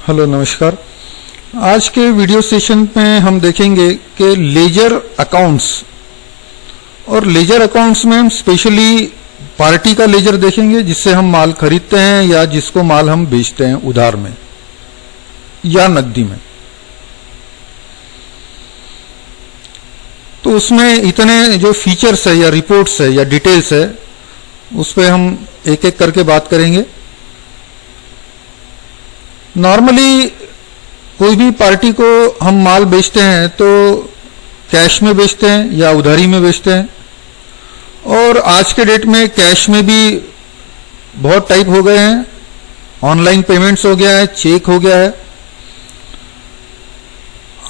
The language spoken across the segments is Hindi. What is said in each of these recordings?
हेलो नमस्कार। आज के वीडियो सेशन में हम देखेंगे कि लेजर अकाउंट्स, और लेजर अकाउंट्स में हम स्पेशली पार्टी का लेजर देखेंगे जिससे हम माल खरीदते हैं या जिसको माल हम बेचते हैं उधार में या नकदी में। तो उसमें इतने जो फीचर्स है या रिपोर्ट्स है या डिटेल्स है उस पर हम एक एक करके बात करेंगे। नॉर्मली कोई भी पार्टी को हम माल बेचते हैं तो कैश में बेचते हैं या उधारी में बेचते हैं, और आज के डेट में कैश में भी बहुत टाइप हो गए हैं। ऑनलाइन पेमेंट्स हो गया है, चेक हो गया है।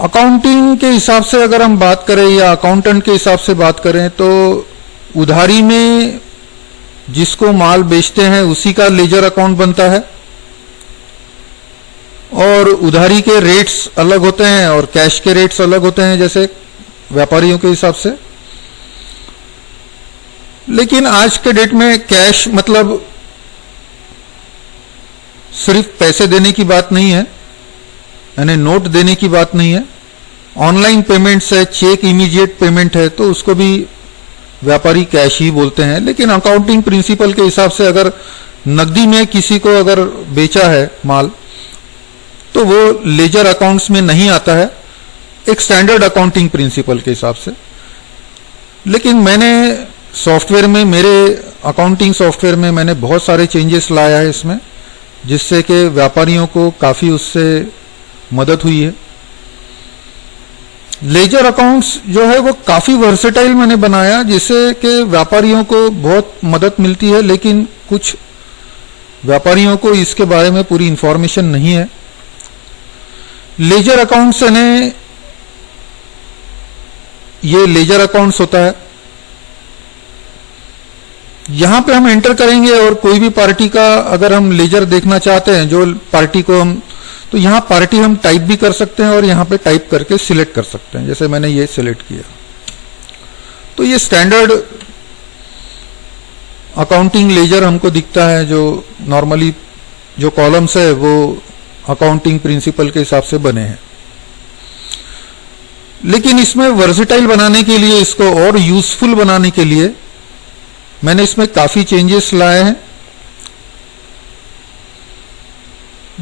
अकाउंटिंग के हिसाब से अगर हम बात करें या अकाउंटेंट के हिसाब से बात करें तो उधारी में जिसको माल बेचते हैं उसी का लेजर अकाउंट बनता है, और उधारी के रेट्स अलग होते हैं और कैश के रेट्स अलग होते हैं जैसे व्यापारियों के हिसाब से। लेकिन आज के डेट में कैश मतलब सिर्फ पैसे देने की बात नहीं है, यानी नोट देने की बात नहीं है। ऑनलाइन पेमेंट्स है, चेक इमीडिएट पेमेंट है, तो उसको भी व्यापारी कैश ही बोलते हैं। लेकिन अकाउंटिंग प्रिंसिपल के हिसाब से अगर नकदी में किसी को अगर बेचा है माल तो वो लेजर अकाउंट्स में नहीं आता है, एक स्टैंडर्ड अकाउंटिंग प्रिंसिपल के हिसाब से। लेकिन मैंने सॉफ्टवेयर में, मेरे अकाउंटिंग सॉफ्टवेयर में मैंने बहुत सारे चेंजेस लाया है इसमें, जिससे कि व्यापारियों को काफी उससे मदद हुई है। लेजर अकाउंट्स जो है वो काफी वर्सेटाइल मैंने बनाया जिससे कि व्यापारियों को बहुत मदद मिलती है, लेकिन कुछ व्यापारियों को इसके बारे में पूरी इंफॉर्मेशन नहीं है। लेजर अकाउंट्स यानी ये लेजर अकाउंट्स होता है, यहां पे हम एंटर करेंगे और कोई भी पार्टी का अगर हम लेजर देखना चाहते हैं जो पार्टी को हम, तो यहां पार्टी हम टाइप भी कर सकते हैं और यहां पे टाइप करके सिलेक्ट कर सकते हैं। जैसे मैंने ये सिलेक्ट किया तो ये स्टैंडर्ड अकाउंटिंग लेजर हमको दिखता है, जो नॉर्मली जो कॉलम्स है वो अकाउंटिंग प्रिंसिपल के हिसाब से बने हैं। लेकिन इसमें वर्सेटाइल बनाने के लिए, इसको और यूजफुल बनाने के लिए मैंने इसमें काफी चेंजेस लाए हैं।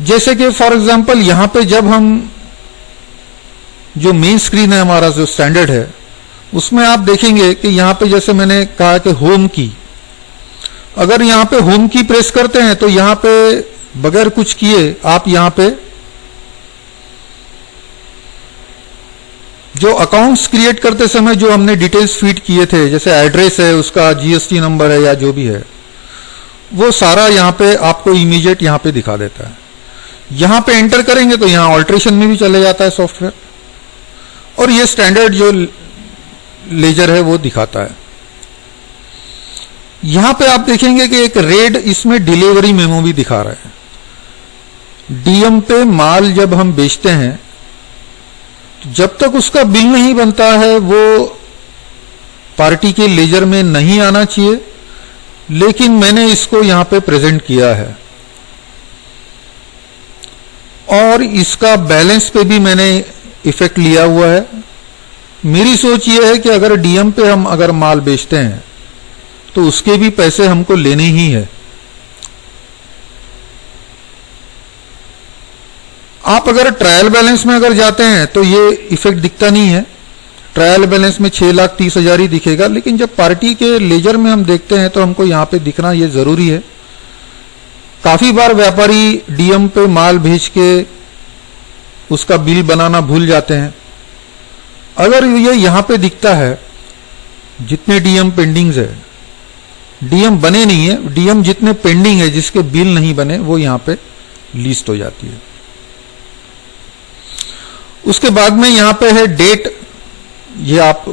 जैसे कि फॉर एग्जांपल यहां पे जब हम, जो मेन स्क्रीन है हमारा जो स्टैंडर्ड है उसमें आप देखेंगे कि यहां पे जैसे मैंने कहा कि होम की, अगर यहां पे होम की प्रेस करते हैं तो यहां पे बगैर कुछ किए आप यहां पे जो अकाउंट्स क्रिएट करते समय जो हमने डिटेल्स फीड किए थे, जैसे एड्रेस है, उसका जीएसटी नंबर है या जो भी है, वो सारा यहां पे आपको इमीडिएट यहां पे दिखा देता है। यहां पे एंटर करेंगे तो यहां ऑल्ट्रेशन में भी चले जाता है सॉफ्टवेयर, और ये स्टैंडर्ड जो लेजर है वो दिखाता है। यहां पे आप देखेंगे कि एक रेड इसमें डिलीवरी मेमो भी दिखा रहा है। डीएम पे माल जब हम बेचते हैं तो जब तक उसका बिल नहीं बनता है वो पार्टी के लेजर में नहीं आना चाहिए, लेकिन मैंने इसको यहां पे प्रेजेंट किया है। और इसका बैलेंस पे भी मैंने इफेक्ट लिया हुआ है। मेरी सोच ये है कि अगर डीएम पे हम अगर माल बेचते हैं तो उसके भी पैसे हमको लेने ही है। आप अगर ट्रायल बैलेंस में अगर जाते हैं तो ये इफेक्ट दिखता नहीं है, ट्रायल बैलेंस में 6,30,000 ही दिखेगा। लेकिन जब पार्टी के लेजर में हम देखते हैं तो हमको यहां पे दिखना ये जरूरी है। काफी बार व्यापारी डीएम पे माल भेज के उसका बिल बनाना भूल जाते हैं। अगर ये यहां पे दिखता है जितने डीएम पेंडिंग्स है, डीएम बने नहीं है, डीएम जितने पेंडिंग है जिसके बिल नहीं बने वो यहां पे लिस्ट हो जाती है। उसके बाद में यहां पे है डेट, ये आप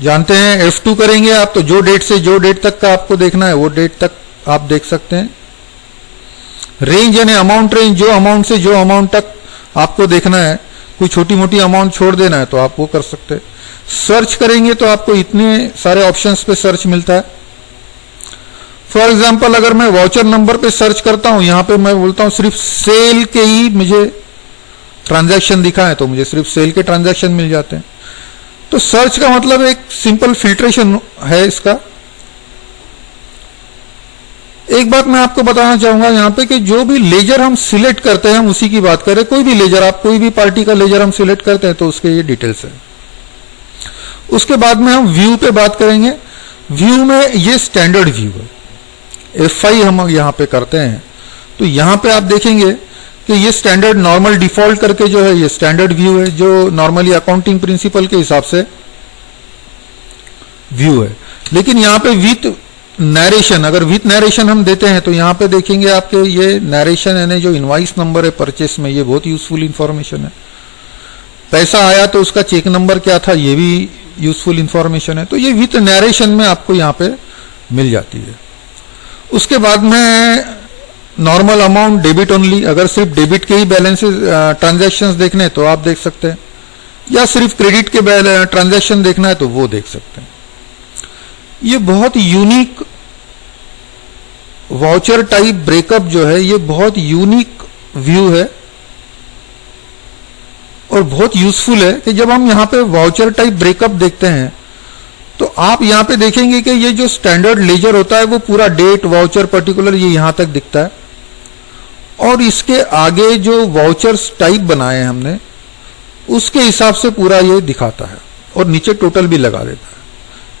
जानते हैं F2 करेंगे आप तो जो डेट से जो डेट तक का आपको देखना है वो डेट तक आप देख सकते हैं। रेंज यानी अमाउंट रेंज, जो अमाउंट से जो अमाउंट तक आपको देखना है, कोई छोटी मोटी अमाउंट छोड़ देना है तो आप वो कर सकते हैं। सर्च करेंगे तो आपको इतने सारे ऑप्शंस पे सर्च मिलता है। फॉर एग्जाम्पल अगर मैं वाउचर नंबर पे सर्च करता हूं, यहां पे मैं बोलता हूं सिर्फ सेल के ही मुझे ट्रांजैक्शन दिखा है, तो मुझे सिर्फ सेल के ट्रांजैक्शन मिल जाते हैं। तो सर्च का मतलब एक सिंपल फिल्ट्रेशन है इसका। एक बात मैं आपको बताना चाहूंगा यहां पे कि जो भी लेजर हम सिलेक्ट करते हैं, हम उसी की बात करें। कोई भी लेजर, आप कोई भी पार्टी का लेजर हम सिलेक्ट करते हैं तो उसके ये डिटेल्स है। उसके बाद में हम व्यू पे बात करेंगे। व्यू में ये स्टैंडर्ड व्यू है, F5 हम यहां पे करते हैं तो यहां पे आप देखेंगे कि ये स्टैंडर्ड नॉर्मल डिफॉल्ट करके जो है ये स्टैंडर्ड व्यू है, जो नॉर्मली अकाउंटिंग प्रिंसिपल के हिसाब से व्यू है। लेकिन यहां पे विथ नरेशन, अगर विथ नरेशन हम देते हैं तो यहां पे देखेंगे आपके ये नरेशन यानी जो इनवाइस नंबर है परचेस में, ये बहुत यूजफुल इंफॉर्मेशन है। पैसा आया तो उसका चेक नंबर क्या था, ये भी यूजफुल इंफॉर्मेशन है। तो ये विथ नरेशन में आपको यहां पे मिल जाती है। उसके बाद में नॉर्मल अमाउंट डेबिट ओनली, अगर सिर्फ डेबिट के ही बैलेंसेस ट्रांजैक्शंस देखने तो आप देख सकते हैं, या सिर्फ क्रेडिट के ट्रांजैक्शन देखना है तो वो देख सकते हैं। ये बहुत यूनिक वाउचर टाइप ब्रेकअप जो है, ये बहुत यूनिक व्यू है और बहुत यूजफुल है कि जब हम यहां पे वाउचर टाइप ब्रेकअप देखते हैं तो आप यहां पे देखेंगे कि ये जो स्टैंडर्ड लेजर होता है वो पूरा डेट वाउचर पर्टिकुलर ये यहां तक दिखता है, और इसके आगे जो वाउचर्स टाइप बनाए हैं हमने उसके हिसाब से पूरा ये दिखाता है और नीचे टोटल भी लगा देता है।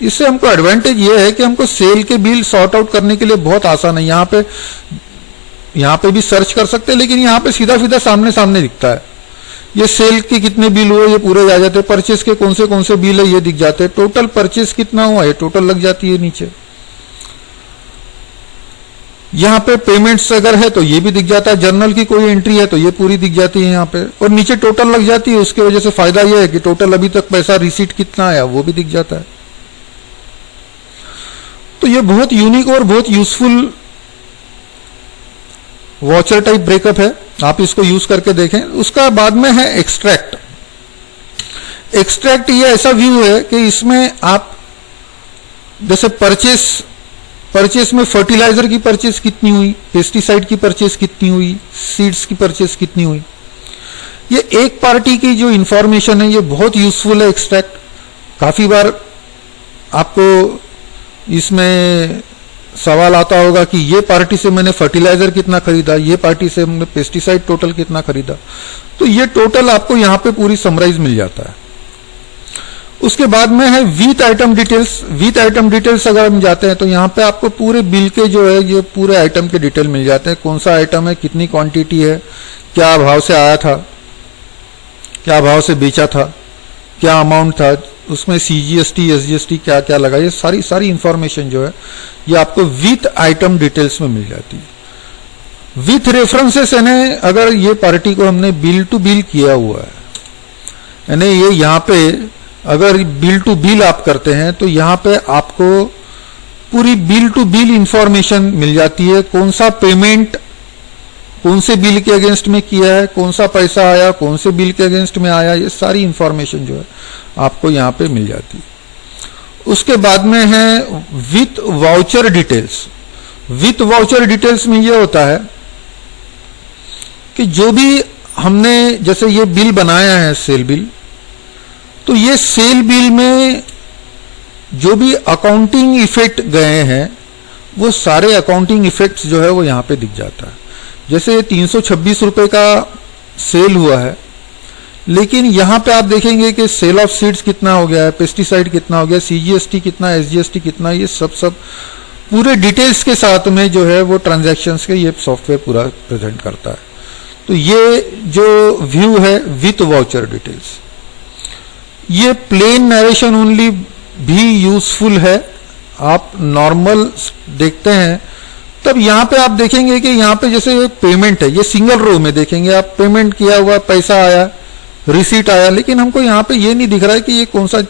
इससे हमको एडवांटेज ये है कि हमको सेल के बिल सॉर्ट आउट करने के लिए बहुत आसान है। यहां पे भी सर्च कर सकते हैं, लेकिन यहां पे सीधा सीधा सामने सामने दिखता है। ये सेल के कितने बिल हुए ये पूरे आ जाते हैं, परचेस के कौन से बिल है ये दिख जाते हैं, टोटल परचेस कितना हुआ ये टोटल लग जाती है नीचे। यहां पे पेमेंट्स अगर है तो ये भी दिख जाता है, जर्नल की कोई एंट्री है तो ये पूरी दिख जाती है यहां पे, और नीचे टोटल लग जाती है। उसके वजह से फायदा ये है कि टोटल अभी तक पैसा रिसीट कितना आया वो भी दिख जाता है। तो ये बहुत यूनिक और बहुत यूजफुल वाउचर टाइप ब्रेकअप है, आप इसको यूज करके देखें। उसका बाद में है एक्सट्रैक्ट। एक्सट्रैक्ट ये ऐसा व्यू है कि इसमें आप जैसे परचेस में फर्टिलाइजर की परचेस कितनी हुई, पेस्टिसाइड की परचेस कितनी हुई, सीड्स की परचेस कितनी हुई, ये एक पार्टी की जो इंफॉर्मेशन है ये बहुत यूजफुल है एक्सट्रैक्ट। काफी बार आपको इसमें सवाल आता होगा कि ये पार्टी से मैंने फर्टिलाइजर कितना खरीदा, ये पार्टी से मैंने पेस्टिसाइड टोटल कितना खरीदा, तो ये टोटल आपको यहां पे पूरी समराइज मिल जाता है। उसके बाद में है with item details. With item details अगर हम जाते हैं तो यहां पे आपको पूरे बिल के जो है ये पूरे आइटम के डिटेल मिल जाते हैं, कौन सा आइटम है, कितनी क्वांटिटी है, क्या भाव से आया था, क्या भाव से बेचा था, क्या अमाउंट था, उसमें CGST SGST क्या क्या लगा, ये सारी इंफॉर्मेशन जो है ये आपको विथ आइटम डिटेल्स में मिल जाती है। विथ रेफरेंसेस यानी अगर ये पार्टी को हमने बिल टू बिल किया हुआ है, यानी ये यहां पे अगर बिल टू बिल आप करते हैं तो यहां पे आपको पूरी बिल टू बिल इंफॉर्मेशन मिल जाती है, कौन सा पेमेंट कौन से बिल के अगेंस्ट में किया है, कौन सा पैसा आया, कौन से बिल के अगेंस्ट में आया, ये सारी इंफॉर्मेशन जो है आपको यहां पे मिल जाती है। उसके बाद में है with voucher details. With voucher details में ये होता है कि जो भी हमने जैसे ये बिल बनाया है सेल बिल, तो ये सेल बिल में जो भी अकाउंटिंग इफेक्ट गए हैं वो सारे अकाउंटिंग इफेक्ट्स जो है वो यहां पे दिख जाता है। जैसे 326 रुपए का सेल हुआ है, लेकिन यहां पे आप देखेंगे कि सेल ऑफ सीड्स कितना हो गया है, पेस्टिसाइड कितना हो गया, CGST कितना, SGST कितना, ये सब पूरे डिटेल्स के साथ में जो है वो ट्रांजैक्शंस के ये सॉफ्टवेयर पूरा प्रेजेंट करता है। तो ये जो व्यू है विथ वाउचर डिटेल्स, ये प्लेन नरेशन ओनली भी यूजफुल है। आप नॉर्मल देखते हैं तब यहां पे आप देखेंगे कि यहां पे जैसे पेमेंट है, ये सिंगल रो में देखेंगे आप, पेमेंट किया हुआ, पैसा आया, रिसीट आया, लेकिन हमको यहां पे ये नहीं दिख रहा है कि ये कौन सा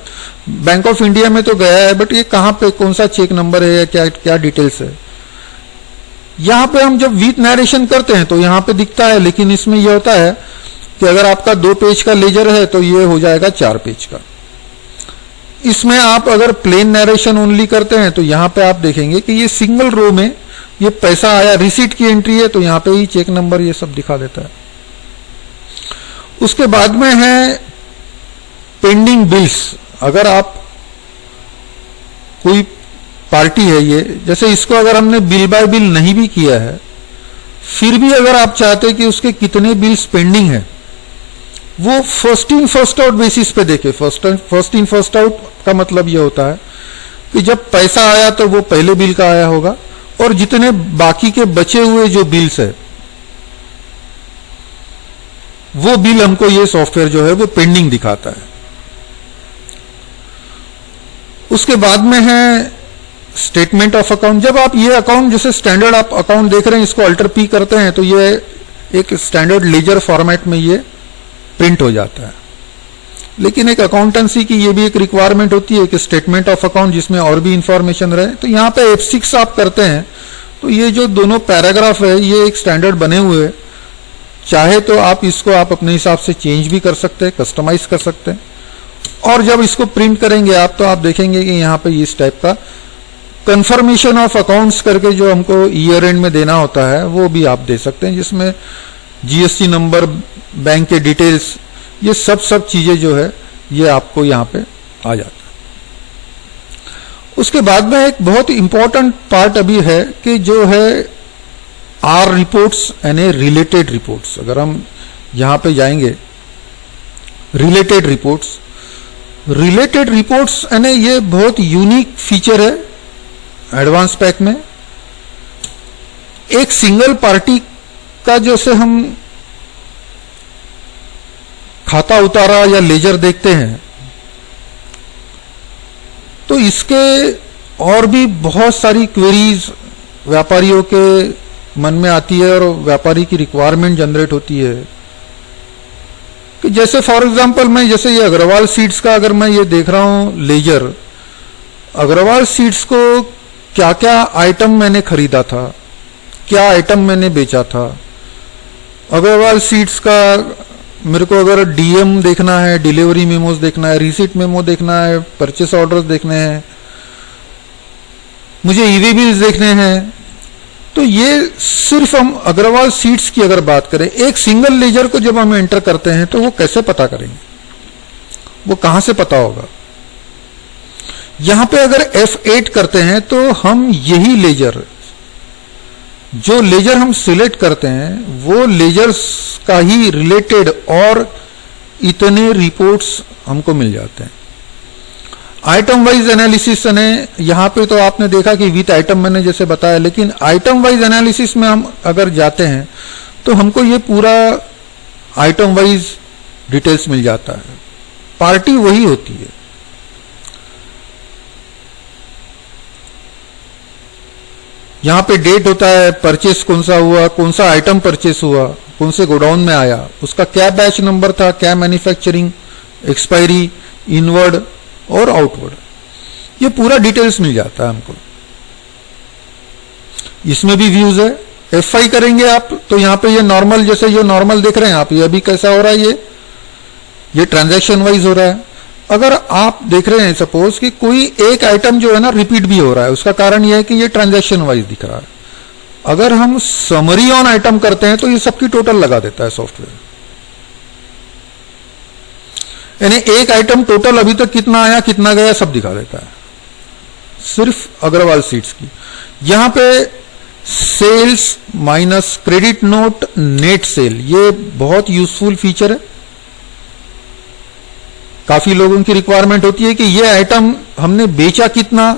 बैंक ऑफ इंडिया में तो गया है, बट ये कहां पे कौन सा चेक नंबर है या क्या क्या डिटेल्स है। यहां पे हम जब विथ नरेशन करते हैं तो यहां पे दिखता है, लेकिन इसमें यह होता है कि अगर आपका 2 पेज का लेजर है तो ये हो जाएगा 4 पेज का। इसमें आप अगर प्लेन नरेशन ओनली करते हैं तो यहां पे आप देखेंगे कि ये सिंगल रो में ये पैसा आया, रिसीट की एंट्री है तो यहां पे ही चेक नंबर ये सब दिखा देता है। उसके बाद में है पेंडिंग बिल्स। अगर आप कोई पार्टी है ये, जैसे इसको अगर हमने बिल बाय बिल नहीं भी किया है, फिर भी अगर आप चाहते हैं कि उसके कितने बिल्स पेंडिंग है, वो first in first out basis पे देखे। फर्स्ट इन फर्स्ट आउट का मतलब ये होता है कि जब पैसा आया तो वो पहले बिल का आया होगा, और जितने बाकी के बचे हुए जो बिल्स है वो बिल हमको ये सॉफ्टवेयर जो है वो पेंडिंग दिखाता है। उसके बाद में है स्टेटमेंट ऑफ अकाउंट। जब आप ये अकाउंट, जैसे स्टैंडर्ड आप अकाउंट देख रहे हैं, इसको अल्टर पी करते हैं तो ये एक स्टैंडर्ड लेजर फॉर्मेट में ये प्रिंट हो जाता है। लेकिन एक अकाउंटेंसी की ये भी एक रिक्वायरमेंट होती है कि स्टेटमेंट ऑफ अकाउंट जिसमें और भी इंफॉर्मेशन रहे। तो यहाँ पे F6 आप करते हैं तो ये जो दोनों पैराग्राफ है ये एक स्टैंडर्ड बने हुए, चाहे तो आप इसको आप अपने हिसाब से चेंज भी कर सकते हैं, कस्टमाइज कर सकते हैं। और जब इसको प्रिंट करेंगे आप तो आप देखेंगे कि यहाँ पे इस टाइप का कंफर्मेशन ऑफ अकाउंट्स करके जो हमको ईयर एंड में देना होता है वो भी आप दे सकते हैं, जिसमें GST नंबर, बैंक के डिटेल्स, ये सब चीजें जो है ये आपको यहाँ पे आ जाता है। उसके बाद में एक बहुत इंपॉर्टेंट पार्ट अभी है कि जो है आर रिपोर्ट्स यानी रिलेटेड रिपोर्ट्स। अगर हम यहां पे जाएंगे रिलेटेड रिपोर्ट्स यानी ये बहुत यूनिक फीचर है एडवांस पैक में। एक सिंगल पार्टी का जैसे हम खाता उतारा या लेजर देखते हैं तो इसके और भी बहुत सारी क्वेरीज व्यापारियों के मन में आती है और व्यापारी की रिक्वायरमेंट जनरेट होती है कि जैसे फॉर एग्जांपल मैं जैसे ये अग्रवाल सीड्स का अगर मैं ये देख रहा हूं लेजर, अग्रवाल सीड्स को क्या क्या आइटम मैंने खरीदा था, क्या आइटम मैंने बेचा था। अग्रवाल सीड्स का मेरे को अगर DM देखना है, डिलीवरी मेमोज देखना है, रिसीट मेमो देखना है, परचेस ऑर्डर्स देखने हैं, मुझे EV बिल्स देखने हैं, तो ये सिर्फ हम अग्रवाल सीड्स की अगर बात करें, एक सिंगल लेजर को जब हम एंटर करते हैं तो वो कैसे पता करेंगे, वो कहां से पता होगा। यहां पे अगर F8 करते हैं तो हम यही लेजर, जो लेजर हम सिलेक्ट करते हैं वो लेजर्स का ही रिलेटेड और इतने रिपोर्ट्स हमको मिल जाते हैं। आइटम वाइज एनालिसिस ने यहां पे तो आपने देखा कि विथ आइटम मैंने जैसे बताया, लेकिन आइटम वाइज एनालिसिस में हम अगर जाते हैं तो हमको ये पूरा आइटम वाइज डिटेल्स मिल जाता है। पार्टी वही होती है। यहां पे डेट होता है, परचेस कौन सा हुआ, कौन सा आइटम परचेस हुआ, कौन से गोडाउन में आया, उसका क्या बैच नंबर था, क्या मैन्युफैक्चरिंग, एक्सपायरी, इनवर्ड और आउटवर्ड, ये पूरा डिटेल्स मिल जाता है हमको। इसमें भी व्यूज है। F5 करेंगे आप तो यहां पे ये नॉर्मल, जैसे ये नॉर्मल देख रहे हैं आप, ये अभी कैसा हो रहा है, ये ट्रांजैक्शन वाइज हो रहा है। अगर आप देख रहे हैं सपोज कि कोई एक आइटम जो है ना रिपीट भी हो रहा है, उसका कारण यह है कि ये ट्रांजैक्शन वाइज दिख रहा है। अगर हम समरी ऑन आइटम करते हैं तो ये सबकी टोटल लगा देता है सॉफ्टवेयर, यानी एक आइटम टोटल अभी तक कितना आया कितना गया सब दिखा देता है, सिर्फ अग्रवाल सीड्स की। यहां पे sales minus credit note net sale, ये बहुत यूजफुल फीचर है। काफी लोगों की रिक्वायरमेंट होती है कि ये आइटम हमने बेचा कितना,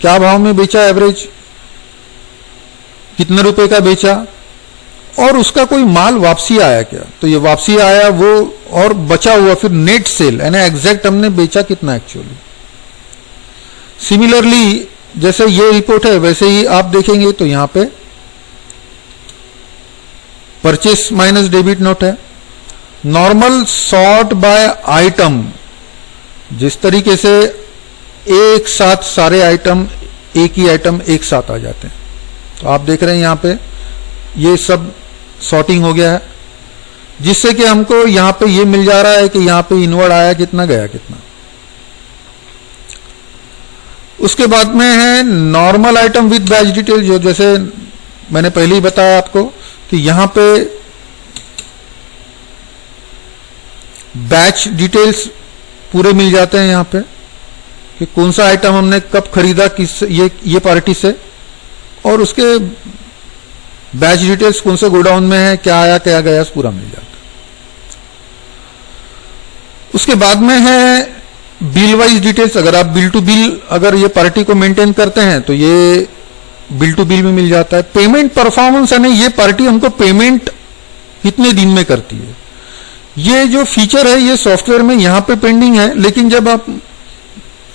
क्या भाव में बेचा, एवरेज कितने रुपए का बेचा, और उसका कोई माल वापसी आया क्या, तो ये वापसी आया वो, और बचा हुआ फिर नेट सेल यानी एग्जैक्ट हमने बेचा कितना एक्चुअली। सिमिलरली जैसे ये रिपोर्ट है वैसे ही आप देखेंगे तो यहां पे परचेस माइनस डेबिट नोट है। नॉर्मल सॉर्ट बाय आइटम, जिस तरीके से एक साथ सारे आइटम, एक ही आइटम एक साथ आ जाते हैं, तो आप देख रहे हैं यहां पे ये सब सॉर्टिंग हो गया है, जिससे कि हमको यहां पे ये मिल जा रहा है कि यहां पे इनवर्ड आया कितना गया कितना। उसके बाद में है normal item with batch detail, जो जैसे मैंने पहले ही बताया आपको कि यहां पे बैच डिटेल्स पूरे मिल जाते हैं यहां पे कि कौन सा आइटम हमने कब खरीदा, किस ये पार्टी से, और उसके बैच डिटेल्स कौन से गोडाउन में है, क्या आया क्या गया, पूरा मिल जाता है। उसके बाद में है बिल वाइज डिटेल्स। अगर आप बिल टू बिल अगर ये पार्टी को मेंटेन करते हैं तो ये बिल टू बिल में मिल जाता है। पेमेंट परफॉर्मेंस यानी ये पार्टी हमको पेमेंट कितने दिन में करती है, ये जो फीचर है ये सॉफ्टवेयर में यहां पे पेंडिंग है। लेकिन जब आप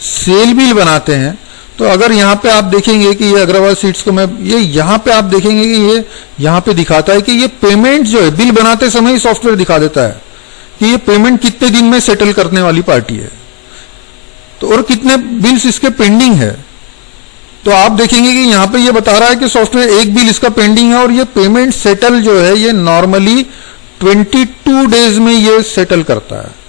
सेल बिल बनाते हैं तो अगर यहां पे आप देखेंगे कि ये अग्रवाल सीड्स को मैं ये यहां पे आप देखेंगे कि ये यहां पे दिखाता है कि ये पेमेंट जो है बिल बनाते समय ही सॉफ्टवेयर दिखा देता है कि ये पेमेंट कितने दिन में सेटल करने वाली पार्टी है, तो और कितने बिल्स इसके पेंडिंग है। तो आप देखेंगे कि यहां पे ये बता रहा है कि सॉफ्टवेयर एक बिल इसका पेंडिंग है और ये पेमेंट सेटल जो है ये नॉर्मली 22 डेज में ये सेटल करता है।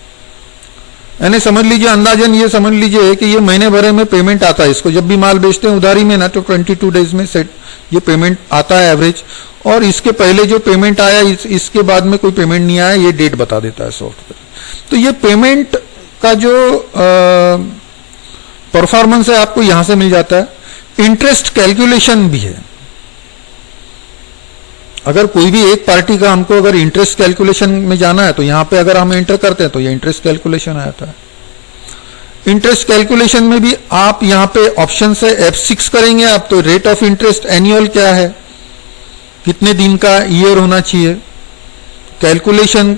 यानी समझ लीजिए अंदाजन ये समझ लीजिए कि ये महीने भरे में पेमेंट आता है इसको, जब भी माल बेचते हैं उधारी में ना तो 22 डेज में सेट ये पेमेंट आता है एवरेज। और इसके पहले जो पेमेंट आया इसके बाद में कोई पेमेंट नहीं आया, ये डेट बता देता है सॉफ्टवेयर। तो ये पेमेंट का जो परफॉर्मेंस है आपको यहां से मिल जाता है। इंटरेस्ट कैलकुलेशन भी है। अगर कोई भी एक पार्टी का हमको अगर इंटरेस्ट कैलकुलेशन में जाना है तो यहां पे अगर हम एंटर करते हैं तो ये इंटरेस्ट कैलकुलेशन आता है। इंटरेस्ट कैलकुलेशन में भी आप यहां पे ऑप्शन से F6 करेंगे आप तो रेट ऑफ इंटरेस्ट एनुअल क्या है, कितने दिन का ईयर होना चाहिए, कैलकुलेशन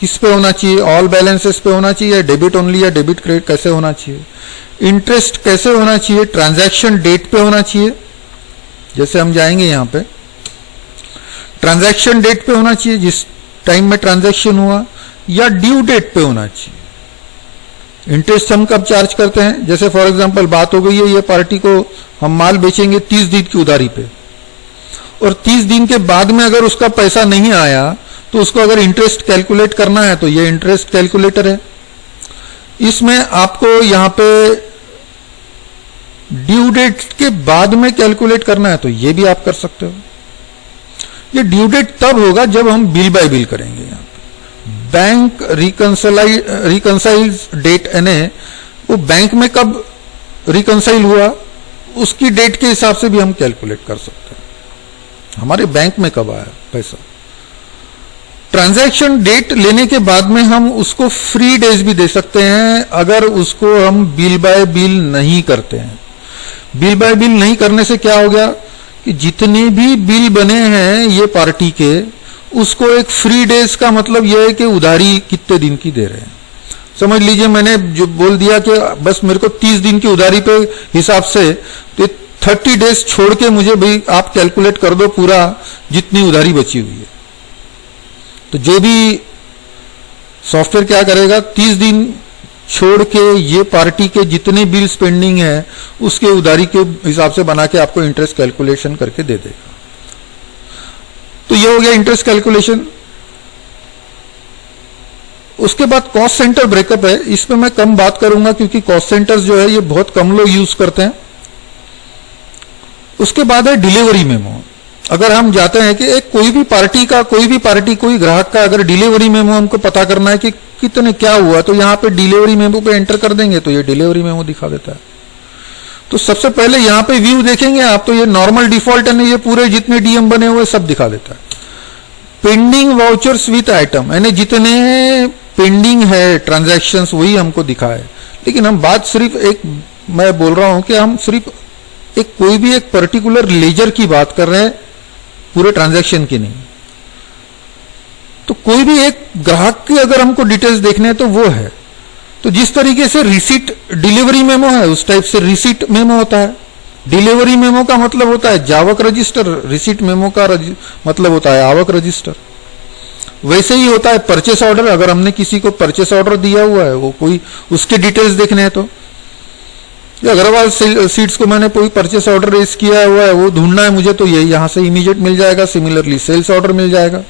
किस पे होना चाहिए, ऑल बैलेंसेस पे होना चाहिए, डेबिट ओनली या डेबिट क्रेडिट कैसे होना चाहिए, इंटरेस्ट कैसे होना चाहिए, ट्रांजैक्शन डेट पे होना चाहिए। जैसे हम जाएंगे यहां पे ट्रांजैक्शन डेट पे होना चाहिए जिस टाइम में ट्रांजैक्शन हुआ, या ड्यू डेट पे होना चाहिए। इंटरेस्ट हम कब चार्ज करते हैं, जैसे फॉर एग्जांपल बात हो गई है ये पार्टी को हम माल बेचेंगे 30 दिन की उधारी पे और 30 दिन के बाद में अगर उसका पैसा नहीं आया तो उसको अगर इंटरेस्ट कैलकुलेट करना है तो ये इंटरेस्ट कैलकुलेटर है। इसमें आपको यहां पे ड्यू डेट के बाद में कैलकुलेट करना है तो ये भी आप कर सकते हो। ये ड्यू डेट तब होगा जब हम बिल बाय बिल करेंगे। यहां पे बैंक रिकंसाइल डेट यानी वो बैंक में कब रिकंसाइल हुआ उसकी डेट के हिसाब से भी हम कैलकुलेट कर सकते हैं, हमारे बैंक में कब आया पैसा। ट्रांजैक्शन डेट लेने के बाद में हम उसको फ्री डेज भी दे सकते हैं अगर उसको हम बिल बाय बिल नहीं करते हैं। बिल बाय बिल नहीं करने से क्या हो गया कि जितने भी बिल बने हैं ये पार्टी के उसको एक फ्री डेज का मतलब यह है कि उधारी कितने दिन की दे रहे हैं। समझ लीजिए मैंने जो बोल दिया कि बस मेरे को 30 दिन की उधारी पे हिसाब से तो 30 डेज छोड़ के मुझे भाई आप कैलकुलेट कर दो पूरा जितनी उधारी बची हुई है। तो जो भी सॉफ्टवेयर क्या करेगा 30 दिन छोड़ के ये पार्टी के जितने बिल्स पेंडिंग है उसके उधारी के हिसाब से बना के आपको इंटरेस्ट कैलकुलेशन करके दे देगा। तो ये हो गया इंटरेस्ट कैलकुलेशन। उसके बाद कॉस्ट सेंटर ब्रेकअप है, इस पे मैं कम बात करूंगा क्योंकि कॉस्ट सेंटर्स जो है ये बहुत कम लोग यूज करते हैं। उसके बाद है डिलीवरी मेमो। अगर हम जाते हैं कि एक कोई भी पार्टी कोई ग्राहक का अगर डिलीवरी मेमो हमको पता करना है कि कितने क्या हुआ तो यहां पे डिलीवरी मेमो पे एंटर कर देंगे तो ये डिलीवरी मेमो दिखा देता है। तो सबसे पहले यहां पे व्यू देखेंगे आप तो ये नॉर्मल डिफॉल्ट है, ये पूरे जितने डीएम बने हुए सब दिखा देता है। पेंडिंग वाउचर्स विथ आइटम यानी जितने पेंडिंग है ट्रांजैक्शंस वही हमको दिखाए। लेकिन हम बात सिर्फ एक मैं बोल रहा हूं कि हम सिर्फ एक कोई भी एक पर्टिकुलर लेजर की बात कर रहे हैं पूरे ट्रांजैक्शन की नहीं। तो कोई भी एक ग्राहक की अगर हमको डिटेल्स देखने हैं तो वो है। तो जिस तरीके से रिसीट डिलीवरी मेमो है उस टाइप से रिसीट मेमो होता है। डिलीवरी मेमो का मतलब होता है जावक रजिस्टर, रिसीट मेमो का मतलब होता है आवक रजिस्टर। वैसे ही होता है परचेस ऑर्डर। अगर हमने किसी को परचेस ऑर्डर दिया हुआ है वो कोई उसके डिटेल्स देखने हैं तो अग्रवाल सीड्स को मैंने कोई परचेस ऑर्डर रेज किया हुआ है वो ढूंढना है मुझे तो ये यहां से इमीडिएट मिल जाएगा। सिमिलरली सेल्स ऑर्डर मिल जाएगा,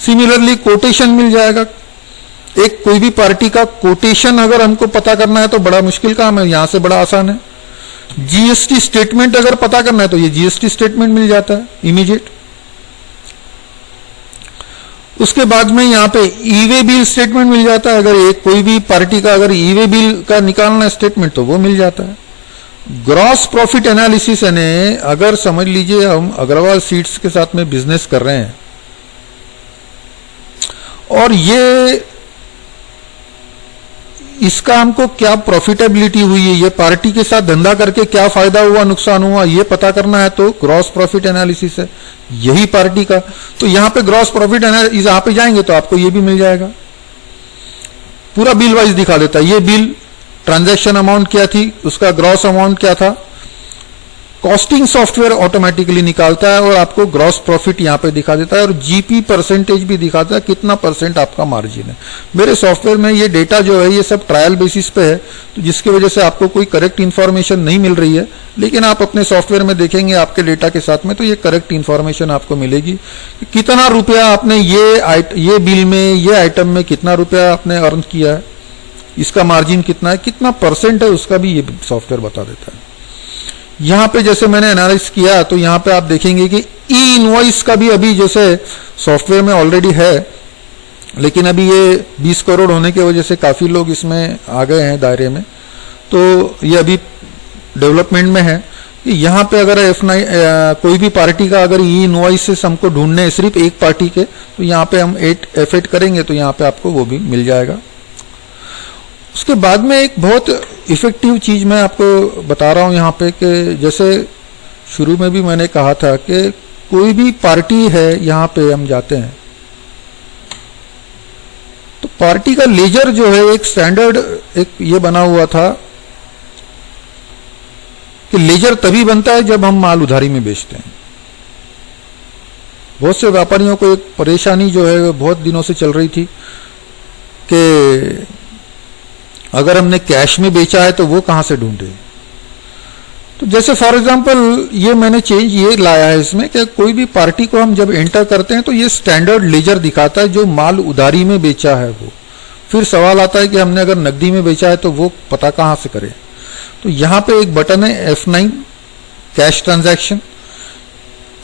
सिमिलरली कोटेशन मिल जाएगा। एक कोई भी पार्टी का कोटेशन अगर हमको पता करना है तो बड़ा मुश्किल काम है, यहां से बड़ा आसान है। जीएसटी स्टेटमेंट अगर पता करना है तो ये जीएसटी स्टेटमेंट मिल जाता है इमीडिएट। उसके बाद में यहाँ पे ई वे बिल स्टेटमेंट मिल जाता है। अगर एक कोई भी पार्टी का अगर ई वे बिल का निकालना है स्टेटमेंट तो वो मिल जाता है। ग्रॉस प्रॉफिट एनालिसिस यानी अगर समझ लीजिए हम अग्रवाल सीड्स के साथ में बिजनेस कर रहे हैं और ये इसका हमको क्या प्रॉफिटेबिलिटी हुई है, ये पार्टी के साथ धंधा करके क्या फायदा हुआ नुकसान हुआ ये पता करना है तो ग्रॉस प्रॉफिट एनालिसिस है यही पार्टी का। तो यहां पे ग्रॉस प्रॉफिट एनालिसिस यहां पे जाएंगे तो आपको ये भी मिल जाएगा, पूरा बिल वाइज दिखा देता है। ये बिल ट्रांजैक्शन अमाउंट क्या थी, उसका ग्रॉस अमाउंट क्या था, कॉस्टिंग सॉफ्टवेयर ऑटोमेटिकली निकालता है और आपको ग्रॉस प्रॉफिट यहां पे दिखा देता है और जीपी परसेंटेज भी दिखाता है कितना परसेंट आपका मार्जिन है। मेरे सॉफ्टवेयर में ये डेटा जो है ये सब ट्रायल बेसिस पे है तो जिसकी वजह से आपको कोई करेक्ट इंफॉर्मेशन नहीं मिल रही है, लेकिन आप अपने सॉफ्टवेयर में देखेंगे आपके डेटा के साथ में तो ये करेक्ट इंफॉर्मेशन आपको मिलेगी कि कितना रुपया आपने ये बिल में ये आइटम में कितना रुपया आपने अर्न किया है, इसका मार्जिन कितना है, कितना परसेंट है उसका भी ये सॉफ्टवेयर बता देता है। यहां पे जैसे मैंने एनालिसिस किया तो यहां पे आप देखेंगे कि ई इनवॉइस का भी अभी जैसे सॉफ्टवेयर में ऑलरेडी है, लेकिन अभी ये 20 करोड़ होने की वजह से काफी लोग इसमें आ गए हैं दायरे में, तो ये अभी डेवलपमेंट में है। यहां पे अगर F9 कोई भी पार्टी का अगर ई इनवॉइस हमको ढूंढने सिर्फ एक पार्टी के तो यहाँ पे हम F8 करेंगे तो यहाँ पे आपको वो भी मिल जाएगा। उसके बाद में एक बहुत इफेक्टिव चीज मैं आपको बता रहा हूं यहाँ पे कि जैसे शुरू में भी मैंने कहा था कि कोई भी पार्टी है यहाँ पे हम जाते हैं तो पार्टी का लेजर जो है एक स्टैंडर्ड एक ये बना हुआ था कि लेजर तभी बनता है जब हम माल उधारी में बेचते हैं। बहुत से व्यापारियों को एक परेशानी जो है बहुत दिनों से चल रही थी कि अगर हमने कैश में बेचा है तो वो कहां से ढूंढे। तो जैसे फॉर एग्जांपल ये मैंने चेंज ये लाया है इसमें कि कोई भी पार्टी को हम जब एंटर करते हैं तो ये स्टैंडर्ड लेजर दिखाता है जो माल उधारी में बेचा है वो। फिर सवाल आता है कि हमने अगर नकदी में बेचा है तो वो पता कहां से करें। तो यहां पे एक बटन है F9 कैश ट्रांजैक्शन।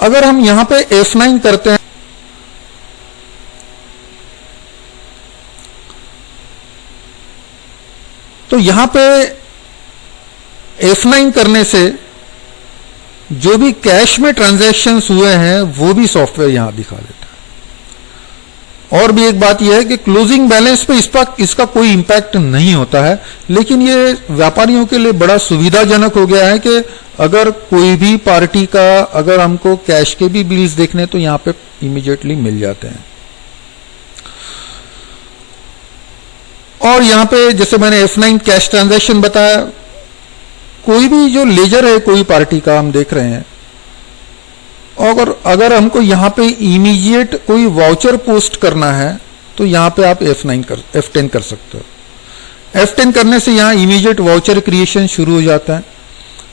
अगर हम यहां पे F9 करते हैं तो यहां पे F9 करने से जो भी कैश में ट्रांजैक्शंस हुए हैं वो भी सॉफ्टवेयर यहां दिखा देता है। और भी एक बात यह है कि क्लोजिंग बैलेंस पे इसका कोई इंपैक्ट नहीं होता है, लेकिन ये व्यापारियों के लिए बड़ा सुविधाजनक हो गया है कि अगर कोई भी पार्टी का अगर हमको कैश के भी बिल्स देखने तो यहां पे इमीडिएटली मिल जाते हैं। और यहां पे जैसे मैंने F9 कैश ट्रांजैक्शन बताया, कोई भी जो लेजर है कोई पार्टी का हम देख रहे हैं और अगर हमको यहां पे इमीडिएट कोई वाउचर पोस्ट करना है तो यहां पे आप F10 कर सकते हो। F10 करने से यहां इमीडिएट वाउचर क्रिएशन शुरू हो जाता है।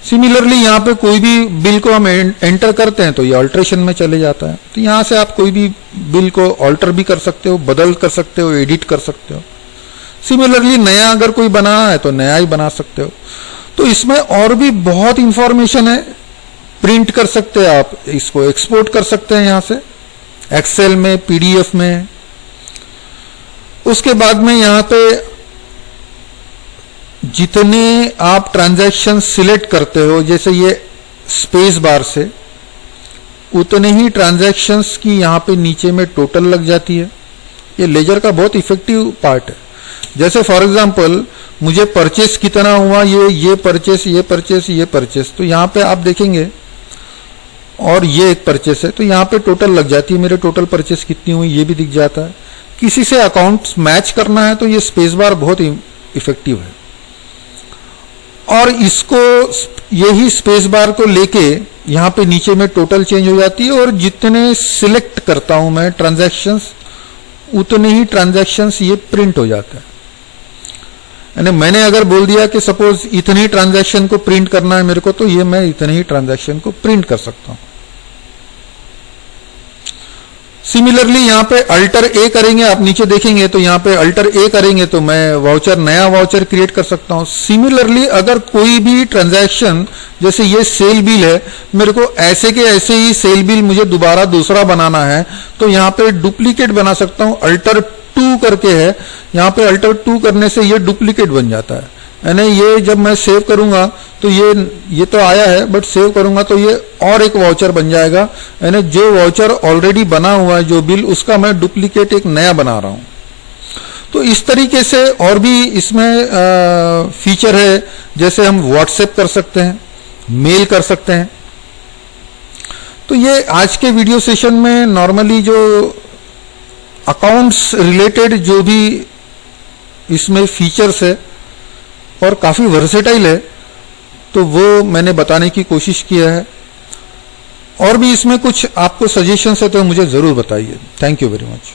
सिमिलरली यहां पे कोई भी बिल को हम एंटर करते हैं तो ये ऑल्ट्रेशन में चले जाता है। तो यहां से आप कोई भी बिल को ऑल्टर भी कर सकते हो, बदल कर सकते हो, एडिट कर सकते हो। सिमिलरली नया अगर कोई बनाना है तो नया ही बना सकते हो। तो इसमें और भी बहुत इंफॉर्मेशन है, प्रिंट कर सकते हैं आप, इसको एक्सपोर्ट कर सकते हैं यहां से एक्सेल में, पीडीएफ में। उसके बाद में यहां पे जितने आप ट्रांजैक्शन सिलेक्ट करते हो जैसे ये स्पेस बार से, उतने ही ट्रांजैक्शंस की यहां पे नीचे में टोटल लग जाती है। ये लेजर का बहुत इफेक्टिव पार्ट है। जैसे फॉर एग्जांपल मुझे परचेस कितना हुआ, ये परचेस, ये परचेस, ये परचेस, तो यहां पे आप देखेंगे और ये एक परचेस है तो यहां पे टोटल लग जाती है, मेरे टोटल परचेस कितनी हुई ये भी दिख जाता है। किसी से अकाउंट्स मैच करना है तो ये स्पेस बार बहुत इफेक्टिव है। और इसको यही स्पेस बार को लेके यहां पे नीचे में टोटल चेंज हो जाती है और जितने सिलेक्ट करता हूं मैं ट्रांजैक्शंस उतने ही ट्रांजैक्शंस ये प्रिंट हो जाता है। यानी मैंने अगर बोल दिया कि सपोज इतनी ट्रांजैक्शन को प्रिंट करना है मेरे को, तो ये मैं इतने ही ट्रांजैक्शन को प्रिंट कर सकता हूं। सिमिलरली यहाँ पे अल्टर ए करेंगे, आप नीचे देखेंगे तो यहाँ पे अल्टर ए करेंगे तो मैं वाउचर, नया वाउचर क्रिएट कर सकता हूँ। सिमिलरली अगर कोई भी ट्रांजैक्शन, जैसे ये सेल बिल है, मेरे को ऐसे के ऐसे ही सेल बिल मुझे दोबारा दूसरा बनाना है तो यहाँ पे डुप्लीकेट बना सकता हूँ। अल्टर 2 करके है, यहाँ पे अल्टर 2 करने से ये डुप्लीकेट बन जाता है। यानी ये जब मैं सेव करूंगा तो ये तो आया है, बट सेव करूंगा तो ये और एक वाउचर बन जाएगा। यानी जो वाउचर ऑलरेडी बना हुआ है, जो बिल, उसका मैं डुप्लीकेट एक नया बना रहा हूं। तो इस तरीके से और भी इसमें फीचर है, जैसे हम व्हाट्सएप कर सकते हैं, मेल कर सकते हैं। तो ये आज के वीडियो सेशन में नॉर्मली जो अकाउंट्स रिलेटेड जो भी इसमें फीचर्स है और काफ़ी वर्सेटाइल है, तो वो मैंने बताने की कोशिश किया है। और भी इसमें कुछ आपको सजेशंस है तो मुझे ज़रूर बताइए। Thank you very much.